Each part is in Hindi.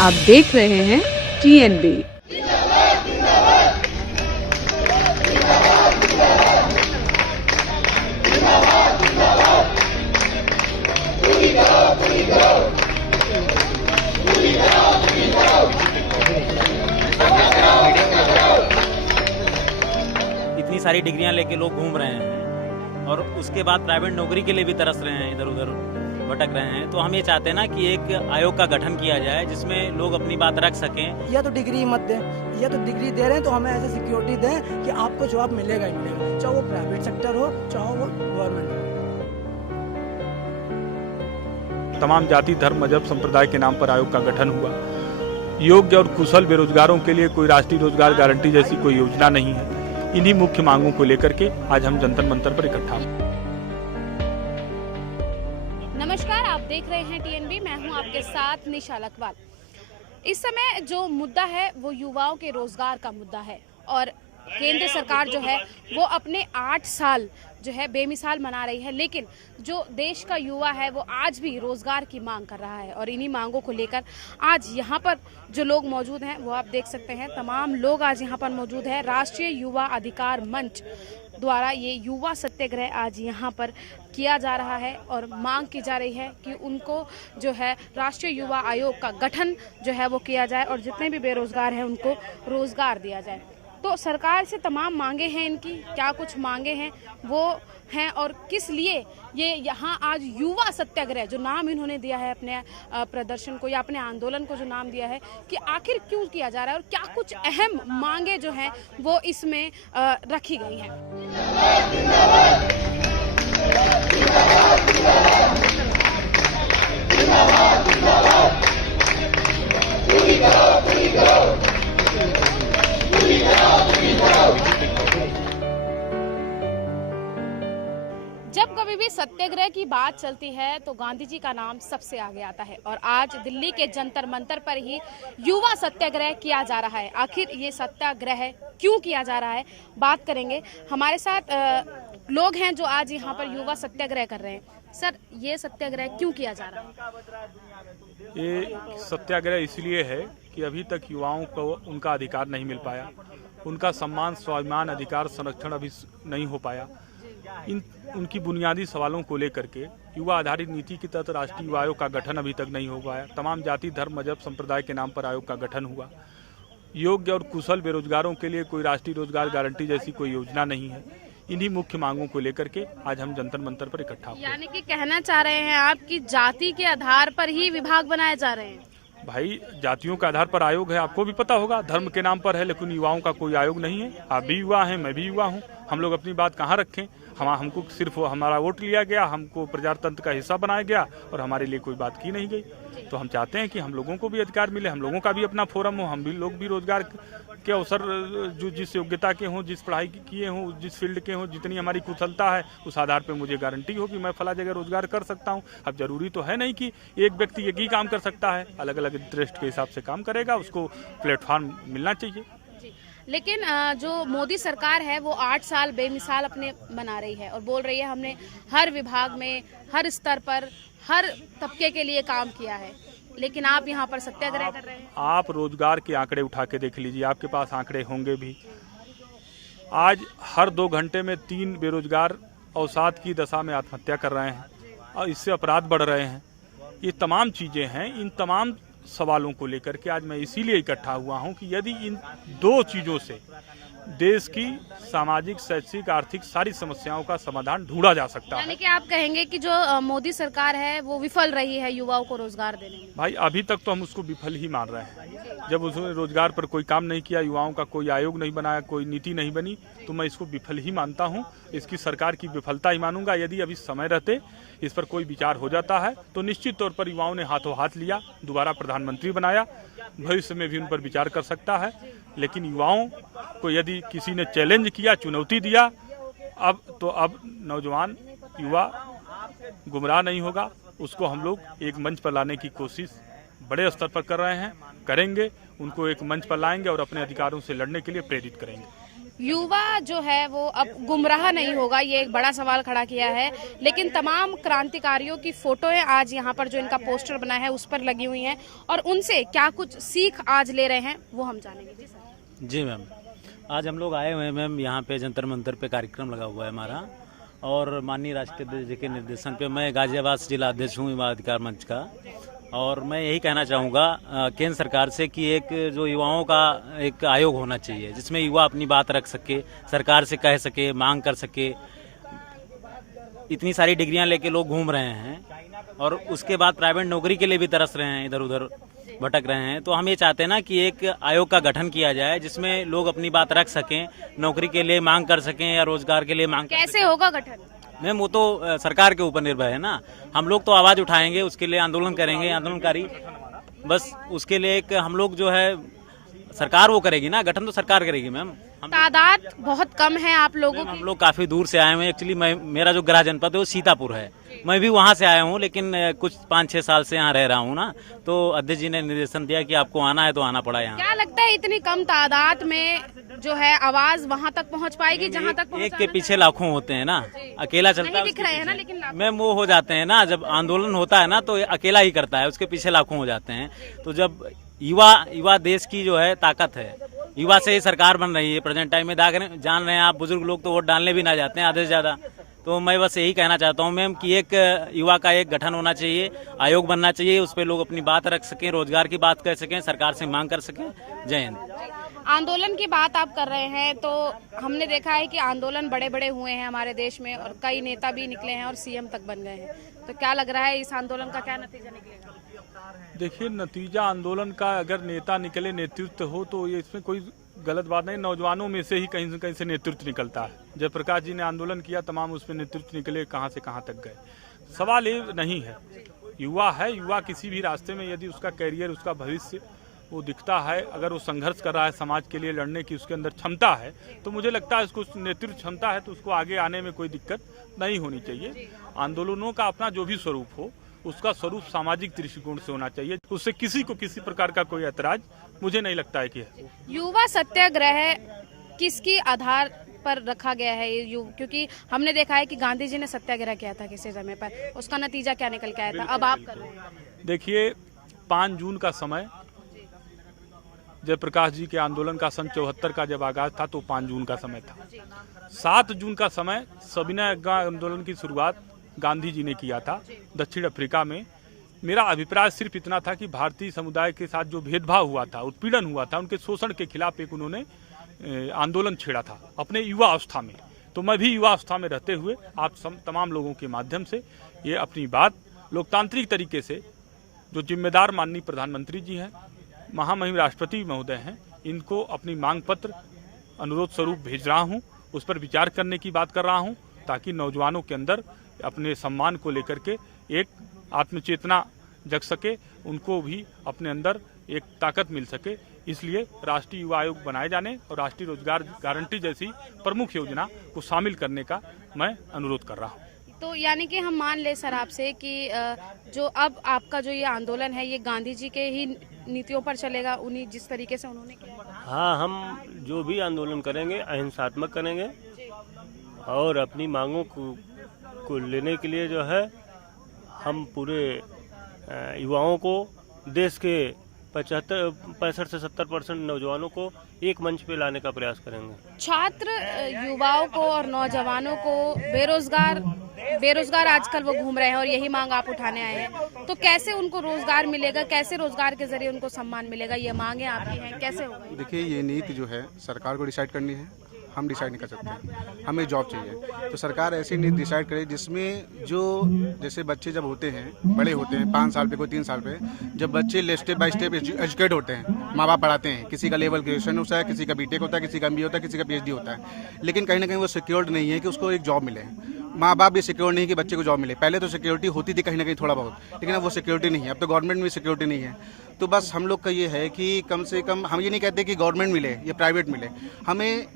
आप देख रहे हैं TNB। इतनी सारी डिग्रियां लेके लोग घूम रहे हैं और उसके बाद प्राइवेट नौकरी के लिए भी तरस रहे हैं, इधर उधर भटक रहे हैं। तो हम ये चाहते हैं ना कि एक आयोग का गठन किया जाए जिसमें लोग अपनी बात रख सकें। या तो डिग्री मत दें, या तो डिग्री दे रहे हैं तो हमें ऐसे सिक्योरिटी दें कि आपको जॉब मिलेगा ही मिलेगा, चाहे वो प्राइवेट सेक्टर हो चाहे वो गवर्नमेंट हो। तमाम जाति धर्म मजहब संप्रदाय के नाम पर आयोग का गठन हुआ। योग्य और कुशल बेरोजगारों के लिए कोई राष्ट्रीय रोजगार गारंटी जैसी कोई योजना नहीं है। इन्हीं मुख्य मांगों को लेकर के आज हम जंतर मंतर पर इकट्ठा हुए। नमस्कार, आप देख रहे हैं TNB। मैं हूं आपके साथ निशा लखवाल। इस समय जो मुद्दा है वो युवाओं के रोजगार का मुद्दा है और केंद्र सरकार जो है वो अपने 8 साल जो है बेमिसाल मना रही है, लेकिन जो देश का युवा है वो आज भी रोजगार की मांग कर रहा है। और इन्हीं मांगों को लेकर आज यहाँ पर जो लोग मौजूद हैं वो आप देख सकते हैं, तमाम लोग आज यहाँ पर मौजूद है। राष्ट्रीय युवा अधिकार मंच द्वारा ये युवा सत्याग्रह आज यहाँ पर किया जा रहा है और मांग की जा रही है कि उनको जो है राष्ट्रीय युवा आयोग का गठन जो है वो किया जाए और जितने भी बेरोजगार हैं उनको रोजगार दिया जाए। तो सरकार से तमाम मांगे हैं, इनकी क्या कुछ मांगे हैं वो हैं और किस लिए ये यहाँ आज युवा सत्याग्रह जो नाम इन्होंने दिया है अपने प्रदर्शन को या अपने आंदोलन को जो नाम दिया है कि आखिर क्यों किया जा रहा है और क्या कुछ अहम मांगे जो हैं वो इसमें रखी गई हैं। जब कभी भी सत्याग्रह की बात चलती है तो गांधी जी का नाम सबसे आगे आता है और आज दिल्ली के जंतर मंतर पर ही युवा सत्याग्रह किया जा रहा है। आखिर ये सत्याग्रह क्यों किया जा रहा है, बात करेंगे। हमारे साथ लोग हैं जो आज यहाँ पर युवा सत्याग्रह कर रहे हैं। सर, ये सत्याग्रह क्यों किया जा रहा है? ये सत्याग्रह इसलिए है कि अभी तक युवाओं को उनका अधिकार नहीं मिल पाया, उनका सम्मान स्वाभिमान अधिकार संरक्षण अभी नहीं हो पाया। उनकी बुनियादी सवालों को लेकर के युवा आधारित नीति के तहत राष्ट्रीय युवा आयोग का गठन अभी तक नहीं हो पाया। तमाम जाति धर्म मजहब संप्रदाय के नाम पर आयोग का गठन हुआ। योग्य और कुशल बेरोजगारों के लिए कोई राष्ट्रीय रोजगार गारंटी जैसी कोई योजना नहीं है। इन्हीं मुख्य मांगों को लेकर के आज हम जंतर मंतर पर इकट्ठा हुए। यानी कि कहना चाह रहे हैं आप कि जाति के आधार पर ही विभाग बनाए जा रहे हैं? भाई, जातियों के आधार पर आयोग है, आपको भी पता होगा, धर्म के नाम पर है, लेकिन युवाओं का कोई आयोग नहीं है। आप भी युवा हैं, मैं भी युवा हूँ, हम लोग अपनी बात कहाँ रखें? हमको सिर्फ हमारा वोट लिया गया, हमको प्रजातंत्र का हिस्सा बनाया गया और हमारे लिए कोई बात की नहीं गई। तो हम चाहते हैं कि हम लोगों को भी अधिकार मिले, हम लोगों का भी अपना फोरम हो, हम भी लोग भी रोजगार के अवसर जो जिस योग्यता के हों, जिस पढ़ाई किए हों, जिस फील्ड के हों, जितनी हमारी कुशलता है उस आधार पर मुझे गारंटी हो कि मैं फला जगह रोजगार कर सकता हूं। अब जरूरी तो है नहीं कि एक व्यक्ति एक ही काम कर सकता है, अलग अलग इंटरेस्ट के हिसाब से काम करेगा, उसको प्लेटफॉर्म मिलना चाहिए। लेकिन जो मोदी सरकार है वो 8 साल बेमिसाल अपने बना रही है और बोल रही है हमने हर विभाग में, हर स्तर पर, हर तबके के लिए काम किया है, लेकिन आप यहाँ पर सत्याग्रह कर रहे हैं। आप रोजगार के आंकड़े उठा के देख लीजिए, आपके पास आंकड़े होंगे भी। आज हर 2 घंटे में 3 बेरोजगार अवसाद की दशा में आत्महत्या कर रहे हैं और इससे अपराध बढ़ रहे हैं। ये तमाम चीजें हैं। इन तमाम सवालों को लेकर के आज मैं इसीलिए इकट्ठा हुआ हूं कि यदि इन 2 चीजों से देश की सामाजिक, शैक्षिक, आर्थिक सारी समस्याओं का समाधान ढूंढा जा सकता है। यानी कि आप कहेंगे कि जो मोदी सरकार है वो विफल रही है युवाओं को रोजगार देने में? भाई, अभी तक तो हम उसको विफल ही मान रहे हैं। जब उसने रोजगार पर कोई काम नहीं किया, युवाओं का कोई आयोग नहीं बनाया, कोई नीति नहीं बनी, तो मैं इसको विफल ही मानता हूं। इसकी सरकार की विफलता ही मानूंगा। यदि अभी समय रहते इस पर कोई विचार हो जाता है तो निश्चित तौर पर युवाओं ने हाथों हाथ लिया, दोबारा प्रधानमंत्री बनाया, भविष्य में भी उन पर विचार कर सकता है। लेकिन युवाओं को यदि किसी ने चैलेंज किया, चुनौती दिया, अब नौजवान युवा गुमराह नहीं होगा। उसको हम लोग एक मंच पर लाने की कोशिश बड़े स्तर पर कर रहे हैं, करेंगे। उनको एक मंच पर लाएंगे और अपने अधिकारों से लड़ने के लिए प्रेरित करेंगे। युवा जो है वो अब गुमराह नहीं होगा, ये एक बड़ा सवाल खड़ा किया है। लेकिन तमाम क्रांतिकारियों की फोटोएं आज यहाँ पर जो इनका पोस्टर बना है उस पर लगी हुई हैं और उनसे क्या कुछ सीख आज ले रहे हैं वो हम जानेंगे। जी सर। जी मैम, आज हम लोग आए हुए हैं मैम, यहाँ पे जंतर मंतर पे कार्यक्रम लगा हुआ है हमारा, और माननीय राष्ट्रीय अध्यक्ष जी के निर्देशन पे मैं गाजियाबाद जिला अध्यक्ष हूँ युवा अधिकार मंच का। और मैं यही कहना चाहूँगा केंद्र सरकार से कि एक जो युवाओं का एक आयोग होना चाहिए जिसमें युवा अपनी बात रख सके, सरकार से कह सके, मांग कर सके। इतनी सारी डिग्रियां लेके लोग घूम रहे हैं और उसके बाद प्राइवेट नौकरी के लिए भी तरस रहे हैं, इधर उधर भटक रहे हैं। तो हम ये चाहते हैं ना कि एक आयोग का गठन किया जाए जिसमें लोग अपनी बात रख सकें, नौकरी के लिए मांग कर सकें या रोजगार के लिए मांग। कैसे होगा गठन? मैम वो तो सरकार के ऊपर निर्भर है ना। हम लोग तो आवाज उठाएंगे, उसके लिए आंदोलन करेंगे, आंदोलनकारी बस उसके लिए एक हम लोग जो है सरकार वो करेगी ना, गठन तो सरकार करेगी मैम। तादाद बहुत कम है आप लोगों की। हम लोग काफी दूर से आए हुए हैं। एक्चुअली मेरा जो गृह जनपद है वो सीतापुर है, मैं भी वहाँ से आया हूँ, लेकिन कुछ 5-6 साल से यहाँ रह रहा हूँ ना। तो अध्यक्ष जी ने निर्देशन दिया कि आपको आना है तो आना पड़ा यहाँ। क्या लगता है इतनी कम तादाद में जो है आवाज वहाँ तक पहुँच पाएगी जहाँ तक एक के पीछे लाखों होते हैं ना, अकेला चलता है नहीं दिख रहे हैं ना, लेकिन मैम वो हो जाते हैं ना, जब आंदोलन होता है ना तो अकेला ही करता है, उसके पीछे लाखों हो जाते हैं। तो जब युवा देश की जो है ताकत है, युवा से ही सरकार बन रही है प्रेजेंट टाइम में। जान रहे हैं आप, बुजुर्ग लोग तो वोट डालने भी ना जाते हैं आधे से ज्यादा। तो मैं बस यही कहना चाहता हूँ मैम कि एक युवा का एक गठन होना चाहिए, आयोग बनना चाहिए, उस पर लोग अपनी बात रख सकें, रोजगार की बात कर सकें, सरकार से मांग कर सकें। जय हिंद। आंदोलन की बात आप कर रहे हैं तो हमने देखा है कि आंदोलन बड़े बड़े हुए हैं हमारे देश में और कई नेता भी निकले हैं और सीएम तक बन गए हैं। तो क्या लग रहा है इस आंदोलन का क्या नतीजा निकलेगा? देखिए, नतीजा आंदोलन का अगर नेता निकले, नेतृत्व हो, तो ये इसमें कोई गलत बात नहीं। नौजवानों में से ही कहीं से नेतृत्व निकलता है। जयप्रकाश जी ने आंदोलन किया, तमाम उसमें नेतृत्व निकले, कहाँ से कहाँ तक गए। सवाल ये नहीं है, युवा है, युवा किसी भी रास्ते में यदि उसका कैरियर, उसका भविष्य वो दिखता है, अगर वो संघर्ष कर रहा है, समाज के लिए लड़ने की उसके अंदर क्षमता है, तो मुझे लगता है उसको नेतृत्व क्षमता है तो उसको आगे आने में कोई दिक्कत नहीं होनी चाहिए। आंदोलनों का अपना जो भी स्वरूप हो, उसका स्वरूप सामाजिक दृष्टिकोण से होना चाहिए। उससे किसी को किसी प्रकार का कोई ऐतराज मुझे नहीं लगता है कि है। युवा सत्याग्रह किसकी आधार पर रखा गया है क्योंकि हमने देखा है कि गांधी जी ने सत्याग्रह किया था किसी समय पर, उसका नतीजा क्या निकल के आया था? अब आप कर रहे हैं। देखिए, 5 जून का समय, जयप्रकाश जी के आंदोलन का सन 74 का जब आगाज था तो 5 जून का समय था। 7 जून का समय सविनय आंदोलन की शुरुआत गांधी जी ने किया था दक्षिण अफ्रीका में। मेरा अभिप्राय सिर्फ इतना था कि भारतीय समुदाय के साथ जो भेदभाव हुआ था, उत्पीड़न हुआ था, उनके शोषण के खिलाफ एक उन्होंने आंदोलन छेड़ा था अपने युवा अवस्था में। तो मैं भी युवा अवस्था में रहते हुए आप तमाम लोगों के माध्यम से ये अपनी बात लोकतांत्रिक तरीके से, जो जिम्मेदार माननीय प्रधानमंत्री जी हैं, महामहिम राष्ट्रपति महोदय हैं, इनको अपनी मांग पत्र अनुरोध स्वरूप भेज रहा हूं। उस पर विचार करने की बात कर रहा हूं ताकि नौजवानों के अंदर अपने सम्मान को लेकर के एक आत्मचेतना जग सके, उनको भी अपने अंदर एक ताकत मिल सके। इसलिए राष्ट्रीय युवा आयोग बनाए जाने और राष्ट्रीय रोजगार गारंटी जैसी प्रमुख योजना को शामिल करने का मैं अनुरोध कर रहा हूँ। तो यानी कि हम मान ले सर आपसे कि जो अब आपका जो ये आंदोलन है ये गांधी जी के ही नीतियों पर चलेगा, उन्हीं जिस तरीके से उन्होंने किया? हाँ, हम जो भी आंदोलन करेंगे अहिंसात्मक करेंगे और अपनी मांगों को लेने के लिए जो है हम पूरे युवाओं को, देश के 65 से 70% नौजवानों को एक मंच पे लाने का प्रयास करेंगे। छात्र युवाओं को और नौजवानों को बेरोजगार आजकल वो घूम रहे हैं और यही मांग आप उठाने आए हैं, तो कैसे उनको रोजगार मिलेगा, कैसे रोजगार के जरिए उनको सम्मान मिलेगा? ये मांगे आपकी हैं, कैसे होगा? देखिए, ये नीति जो है सरकार को डिसाइड करनी है, हम डिसाइड नहीं कर सकते। हमें जॉब चाहिए तो सरकार ऐसी नीति डिसाइड करे जिसमें जो जैसे बच्चे जब होते हैं, बड़े होते हैं 5 साल पे, कोई 3 साल पे, जब बच्चे स्टेप बाय स्टेप एजुकेट होते हैं, माँ बाप पढ़ाते हैं, किसी का लेवल ग्रेजुएशन होता है, किसी का बीटेक होता है, किसी का MBA होता है, किसी का PhD होता है, लेकिन कहीं ना कहीं वो सिक्योर्ड नहीं है कि उसको एक जॉब मिले। माँ बाप भी सिक्योर नहीं कि बच्चे को जॉब मिले। पहले तो सिक्योरिटी होती थी कहीं ना कहीं थोड़ा बहुत, लेकिन अब वो सिक्योरिटी नहीं है। अब तो गवर्नमेंट में सिक्योरिटी नहीं है। तो बस हम लोग का ये है कि कम से कम, हम ये नहीं कहते कि गवर्नमेंट मिले या प्राइवेट मिले, हमें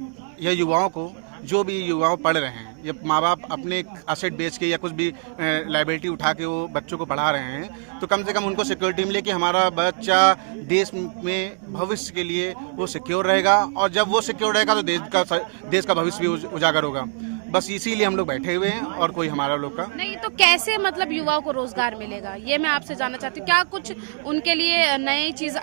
या युवाओं को जो भी युवाओं पढ़ रहे हैं, या माँ बाप अपने असेट बेच के या कुछ भी लाइबिलिटी उठा के वो बच्चों को पढ़ा रहे हैं, तो कम से कम उनको सिक्योरिटी मिले कि हमारा बच्चा देश में भविष्य के लिए वो सिक्योर रहेगा, और जब वो सिक्योर रहेगा तो देश का भविष्य भी उजागर होगा। बस इसीलिए हम लोग बैठे हुए हैं, और कोई हमारा लोग का नहीं। तो कैसे मतलब युवाओं को रोजगार मिलेगा, ये मैं आपसे जानना चाहती हूँ। क्या कुछ उनके लिए नई चीज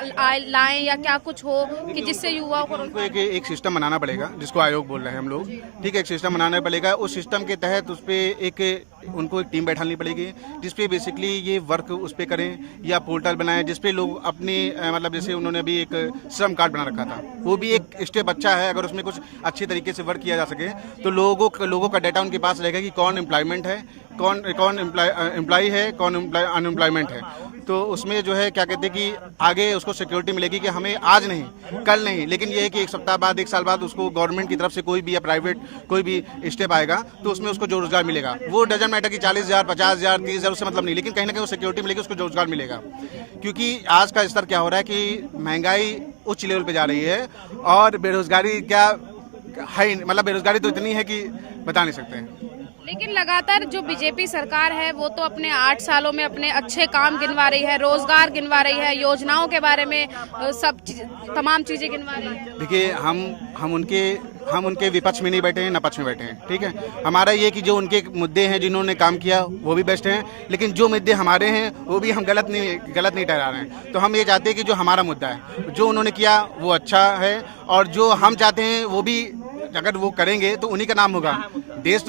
लाएं या क्या कुछ हो कि जिससे युवाओं को उनको एक सिस्टम बनाना पड़ेगा, जिसको आयोग बोल रहे हैं हम लोग, ठीक है। एक सिस्टम बनाना पड़ेगा, उस सिस्टम के तहत उस पर उनको एक टीम बैठानी पड़ेगी, जिसपे बेसिकली ये वर्क उस पर करें, या पोर्टल बनाएं जिसपे लोग अपने मतलब जैसे उन्होंने अभी एक श्रम कार्ड बना रखा था, वो भी एक स्टेप अच्छा है। अगर उसमें कुछ अच्छे तरीके से वर्क किया जा सके तो लोगों का डाटा उनके पास रहेगा कि कौन एम्प्लॉयमेंट है, कौन एम्प्लॉय है, कौन अनएम्प्लॉयमेंट है। तो उसमें जो है क्या कहते हैं कि आगे उसको सिक्योरिटी मिलेगी कि हमें आज नहीं कल नहीं, लेकिन ये है कि एक सप्ताह बाद, एक साल बाद उसको गवर्नमेंट की तरफ से कोई भी या प्राइवेट कोई भी स्टेप आएगा तो उसमें उसको जो रोजगार मिलेगा, वो डजन मैटर कि 40,000, 50,000, 30,000 उससे मतलब नहीं, लेकिन कहीं ना कहीं वो सिक्योरिटी मिलेगी, उसको रोजगार मिलेगा। क्योंकि आज का स्तर क्या हो रहा है कि महंगाई उच्च लेवल पे जा रही है, और बेरोजगारी क्या है, मतलब बेरोजगारी तो इतनी है कि बता नहीं सकते हैं। लेकिन लगातार जो बीजेपी सरकार है वो तो अपने 8 सालों में अपने अच्छे काम गिनवा रही है, रोजगार गिनवा रही है, योजनाओं के बारे में तमाम चीजें गिनवा रही है। देखिए, हम उनके विपक्ष में नहीं बैठे हैं, न पक्ष में बैठे हैं, ठीक है। हमारा ये कि जो उनके मुद्दे हैं जिन्होंने काम किया वो भी बेस्ट हैं, लेकिन जो मुद्दे हमारे हैं वो भी हम गलत नहीं ठहरा रहे हैं। तो हम ये चाहते हैं कि जो हमारा मुद्दा है, जो उन्होंने किया वो अच्छा है, और जो हम चाहते हैं वो भी अगर वो करेंगे तो उन्हीं का नाम होगा। देश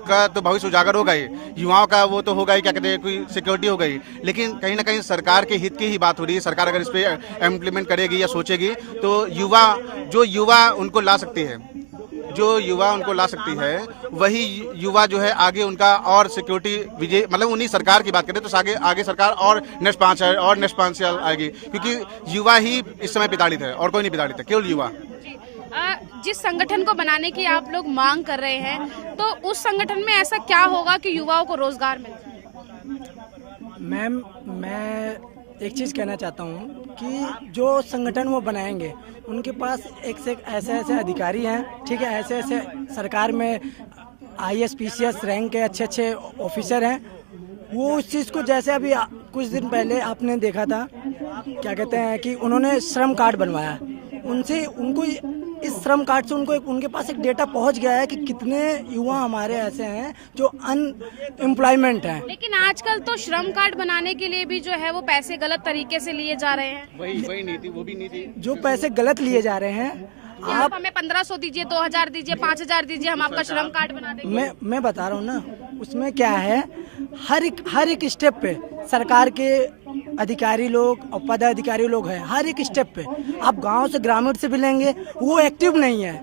का तो भविष्य उजागर होगा ही, युवाओं का वो तो होगा ही, क्या कहते हैं, कोई सिक्योरिटी हो गई। लेकिन कहीं ना कहीं सरकार के हित की ही बात हो रही है। सरकार अगर इस पर इम्प्लीमेंट करेगी या सोचेगी तो युवा उनको ला सकती है, वही युवा जो है आगे उनका और सिक्योरिटी विजय, मतलब उन्हीं सरकार की बात करें तो आगे सरकार और नेक्स्ट 5 साल आएगी, क्योंकि युवा ही इस समय प्रताड़ित है और कोई नहीं प्रताड़ित है, केवल युवा। जिस संगठन को बनाने की आप लोग मांग कर रहे हैं, तो उस संगठन में ऐसा क्या होगा कि युवाओं को रोजगार मिल जाए? मैम, मैं एक चीज़ कहना चाहता हूँ कि जो संगठन वो बनाएंगे उनके पास एक से ऐसे अधिकारी हैं, ठीक है, ऐसे सरकार में IAS PCS रैंक के अच्छे ऑफिसर हैं। वो उस चीज़ को, जैसे अभी कुछ दिन पहले आपने देखा था, क्या कहते हैं कि उन्होंने श्रम कार्ड बनवाया, उनको इस श्रम कार्ड से उनके पास एक डेटा पहुंच गया है कि कितने युवा हमारे ऐसे हैं जो अनएम्प्लॉयमेंट हैं। लेकिन आजकल तो श्रम कार्ड बनाने के लिए भी जो है वो पैसे गलत तरीके से लिए जा रहे हैं। वही नीति, वो भी नीति, जो पैसे गलत लिए जा रहे हैं, आप हमें 1500 दीजिए, 2000 दीजिए, 5000 दीजिए, हम आपका श्रम कार्ड बना देंगे। मैं बता रहा हूँ ना, उसमें क्या है, हर एक स्टेप पे सरकार के अधिकारी लोग और पदाधिकारी लोग हैं, हर एक स्टेप पे। आप गांव से ग्रामीण से भी लेंगे, वो एक्टिव नहीं है।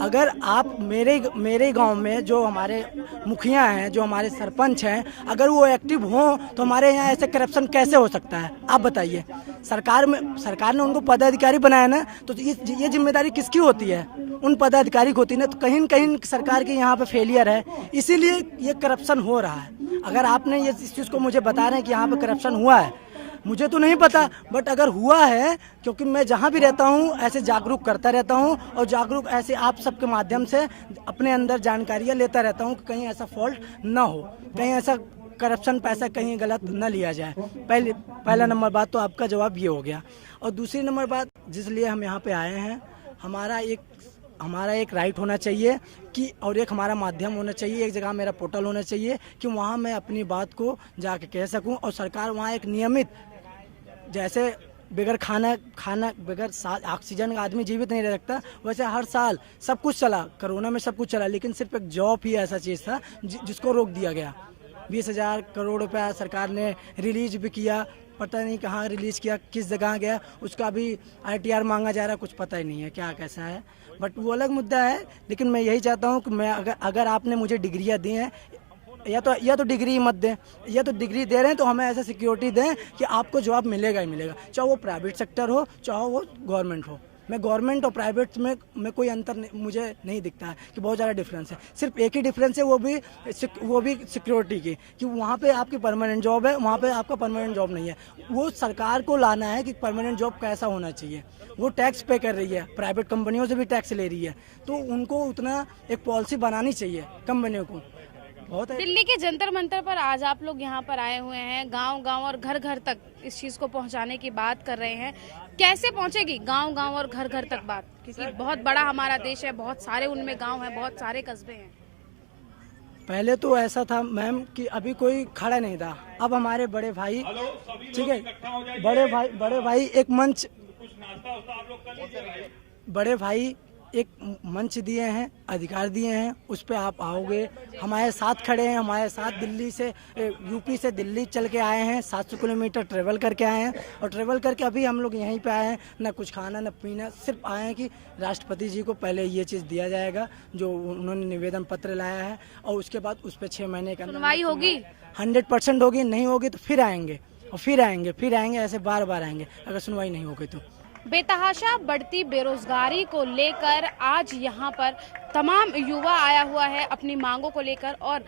अगर आप मेरे गांव में जो हमारे मुखिया हैं, जो हमारे सरपंच हैं, अगर वो एक्टिव हों तो हमारे यहाँ ऐसे करप्शन कैसे हो सकता है, आप बताइए। सरकार ने उनको पदाधिकारी बनाया ना, तो ये जिम्मेदारी किसकी होती है? उन पदाधिकारी की होती है ना। तो कहीं न कहीं सरकार के यहाँ पे फेलियर है, इसीलिए ये करप्शन हो रहा है। अगर आपने इस चीज़ को मुझे बता रहे हैं कि यहाँ पे करप्शन हुआ है, मुझे तो नहीं पता, बट अगर हुआ है, क्योंकि मैं जहाँ भी रहता हूँ ऐसे जागरूक करता रहता हूँ, और जागरूक ऐसे आप सबके माध्यम से अपने अंदर जानकारियाँ लेता रहता हूँ कि कहीं ऐसा फॉल्ट ना हो, कहीं ऐसा करप्शन पैसा कहीं गलत न लिया जाए। पहला नंबर बात तो आपका जवाब ये हो गया। और दूसरी नंबर बात, जिसलिए हम यहाँ पे आए हैं, हमारा एक राइट होना चाहिए कि, और एक हमारा माध्यम होना चाहिए, एक जगह मेरा पोर्टल होना चाहिए कि वहाँ मैं अपनी बात को जाके कह सकूँ, और सरकार वहाँ एक नियमित, जैसे बगैर बगैर ऑक्सीजन का आदमी जीवित नहीं रह सकता, वैसे हर साल सब कुछ चला, कोरोना में सब कुछ चला, लेकिन सिर्फ एक जॉब ही ऐसा चीज़ था जिसको रोक दिया गया। 20,000 करोड़ रुपया सरकार ने रिलीज भी किया, पता नहीं कहाँ रिलीज किया, किस जगह गया, उसका भी ITR मांगा जा रहा है, कुछ पता ही नहीं है क्या कैसा है, बट वो अलग मुद्दा है। लेकिन मैं यही चाहता हूँ कि मैं अगर आपने मुझे डिग्रियाँ दी हैं, या तो डिग्री मत दें, या तो डिग्री दे रहे हैं तो हमें ऐसा सिक्योरिटी दें कि आपको जॉब मिलेगा ही मिलेगा, चाहे वो प्राइवेट सेक्टर हो चाहे वो गवर्नमेंट हो। मैं गवर्नमेंट और प्राइवेट में कोई अंतर मुझे नहीं दिखता है कि बहुत ज़्यादा डिफरेंस है। सिर्फ एक ही डिफरेंस है, वो भी सिक्योरिटी की, कि वहाँ पे आपकी परमानेंट जॉब है, वहाँ पे आपका परमानेंट जॉब नहीं है। वो सरकार को लाना है कि परमानेंट जॉब कैसा होना चाहिए। वो टैक्स पे कर रही है, प्राइवेट कंपनियों से भी टैक्स ले रही है, तो उनको उतना एक पॉलिसी बनानी चाहिए कंपनियों को। बहुत है। दिल्ली के जंतर मंतर पर आज आप लोग यहाँ पर आए हुए हैं, गांव-गांव और घर-घर तक इस चीज़ को पहुँचाने की बात कर रहे हैं। कैसे पहुँचेगी गांव-गांव और घर-घर तक बात? क्योंकि बहुत बड़ा हमारा देश है, बहुत सारे उनमें गांव हैं, बहुत सारे कस्बे हैं। पहले तो ऐसा था मैम कि अभी कोई खड़ा नहीं था, अब हमारे बड़े भाई, ठीक है, बड़े भाई एक मंच दिए हैं, अधिकार दिए हैं, उस पे आप आओगे, हमारे साथ खड़े हैं, हमारे साथ दिल्ली से यूपी से दिल्ली चल के आए हैं, 700 किलोमीटर ट्रेवल करके आए हैं, और ट्रेवल करके अभी हम लोग यहीं पे आए हैं, ना कुछ खाना ना पीना, सिर्फ आए हैं कि राष्ट्रपति जी को पहले ये चीज़ दिया जाएगा जो उन्होंने निवेदन पत्र लाया है, और उसके बाद उस पर 6 महीने का सुनवाई होगी, 100% होगी। नहीं होगी तो फिर आएंगे और फिर आएंगे, ऐसे बार बार आएंगे अगर सुनवाई नहीं होगी तो। बेतहाशा बढ़ती बेरोजगारी को लेकर आज यहाँ पर तमाम युवा आया हुआ है अपनी मांगों को लेकर, और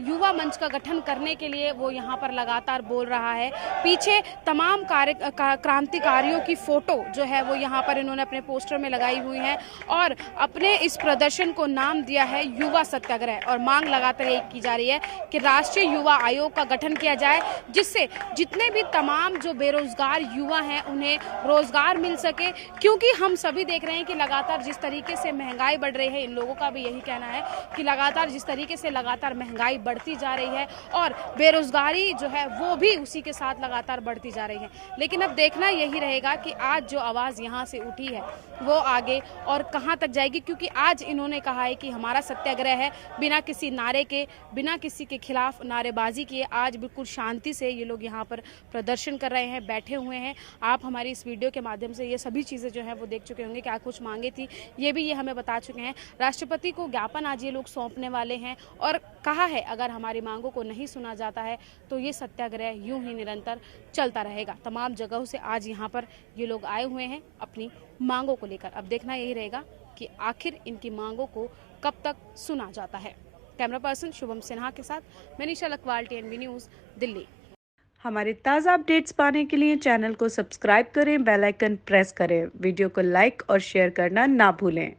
युवा मंच का गठन करने के लिए वो यहाँ पर लगातार बोल रहा है। पीछे तमाम क्रांतिकारियों की फोटो जो है वो यहाँ पर इन्होंने अपने पोस्टर में लगाई हुई है, और अपने इस प्रदर्शन को नाम दिया है युवा सत्याग्रह। और मांग लगातार एक की जा रही है कि राष्ट्रीय युवा आयोग का गठन किया जाए, जिससे जितने भी तमाम जो बेरोजगार युवा हैं उन्हें रोजगार मिल सके। क्योंकि हम सभी देख रहे हैं कि लगातार जिस तरीके से महंगाई बढ़ रही है, इन लोगों का भी यही कहना है कि लगातार जिस तरीके से लगातार महंगाई बढ़ती जा रही है और बेरोजगारी जो है वो भी उसी के साथ लगातार बढ़ती जा रही है। लेकिन अब देखना यही रहेगा कि आज जो आवाज़ यहाँ से उठी है वो आगे और कहाँ तक जाएगी, क्योंकि आज इन्होंने कहा है कि हमारा सत्याग्रह है बिना किसी नारे के, बिना किसी के खिलाफ नारेबाजी किए। आज बिल्कुल शांति से ये लोग यहाँ पर प्रदर्शन कर रहे हैं, बैठे हुए हैं। आप हमारी इस वीडियो के माध्यम से ये सभी चीज़ें जो हैं वो देख चुके होंगे, क्या कुछ मांगे थी ये भी ये हमें बता चुके हैं। राष्ट्रपति को ज्ञापन आज ये लोग सौंपने वाले हैं, और कहा है अगर हमारी मांगों को नहीं सुना जाता है तो ये सत्याग्रह यूं ही निरंतर चलता रहेगा। तमाम जगहों से आज यहाँ पर ये लोग आए हुए हैं अपनी मांगों को लेकर। अब देखना यही रहेगा कि आखिर इनकी मांगों को कब तक सुना जाता है। कैमरा पर्सन शुभम सिन्हा के साथ मैं निशा लकवाल, TNB न्यूज़, दिल्ली। हमारे ताज़ा अपडेट्स पाने के लिए चैनल को सब्सक्राइब करें, बेल आइकन प्रेस करें, वीडियो को लाइक और शेयर करना ना भूलें।